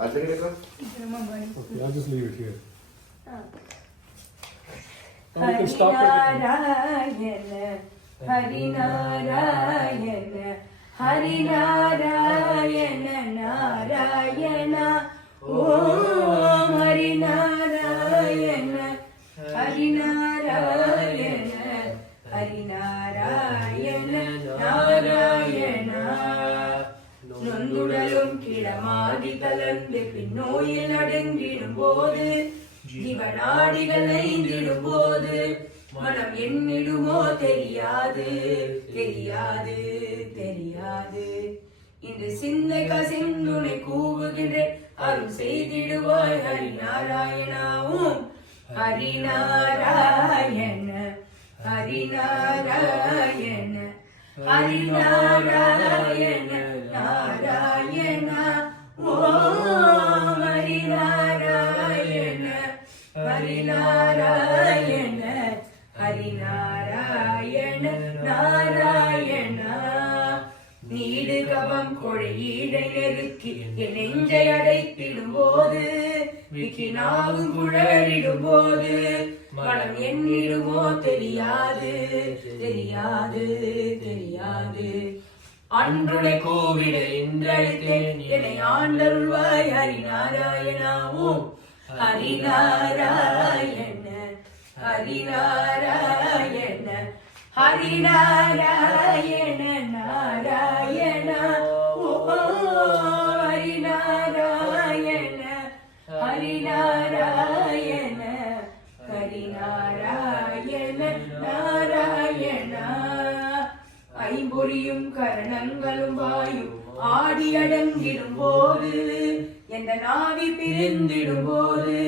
Okay, I'll just leave it here. Hari Narayana, Hari Narayana, Hari Narayana, Narayana, Om Hari Narayana, Hari Narayana, Hari Narayana, Narayana. நொந்துடலும் கிடமாடி கலந்து பின்னோயில் அடங்கிடும் போது ஜீவநாடிகள் ஐந்திடும் போது மனம் எண்ணிடுமோ தெரியாது தெரியாது தெரியாது. இன்று சிந்தை கசிந்துனை கூவுகின்றேன் அருள் செய்திடுவாய் ஹரி நாராயணாவும் ஹரி நாராயண ஹரி நாராயண ஹரி நாராயண நாராயண ஓம் ஹரி நாராயண ஹரி நாராயண ஹரி நாராயண நாராயண. நீடு கவம் கொழையீடை நெருக்கி என் நெஞ்சை அடைத்திடும் போது விக்கினாவும் குழலிடும் போது மனம் எண்ணிடுமோ தெரியாது தெரியாது தெரியாது. அன்றுடை கோவிட இன்றழைத்தேன் என்னை ஆண்டருள்வாய் ஹரி நாராயணாவும் ஹரி நாராயண ஹரி நாராயண ஹரி நாராயண நாராயண ஹரி நாராயண ஹரி நாராயண ஹரி நாராயண நாராயண. ஐம்பொறியும் கரணங்களும் வாயும் ஆடி அடங்கிடும் போது எந்த நாவி பிரிந்திடும் போது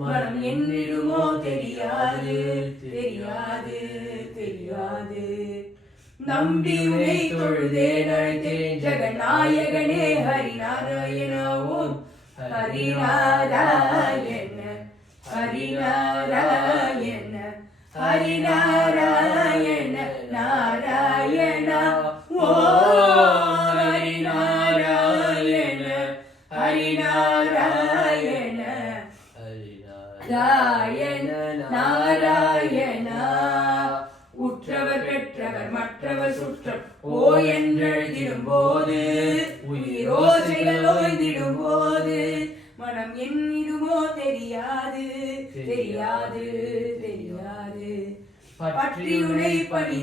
மனம் எண்ணிடுமோ தெரியாது தெரியாது தெரியாது. நம்பி உனை தொழுதேன் அழைத்தேன் ஜெகநாயகனே ஹரி நாராயணாவும் ஹரி நாராயண ஹரி நாராயண ஹரி நாராயண நாராயண ஓ ஹரி நாராயண ஹரி நாராயண நாராயண நாராயண. உற்றவர் பெற்றவர் மற்றவர் சுற்றம் ஓ என்றெழுதிடும் போது உயிரோசைகள் ஓய்ந்திடும் போது மனம் எண்ணிடுமோ தெரியாது தெரியாது தெரியாது. பற்றியுனை பணி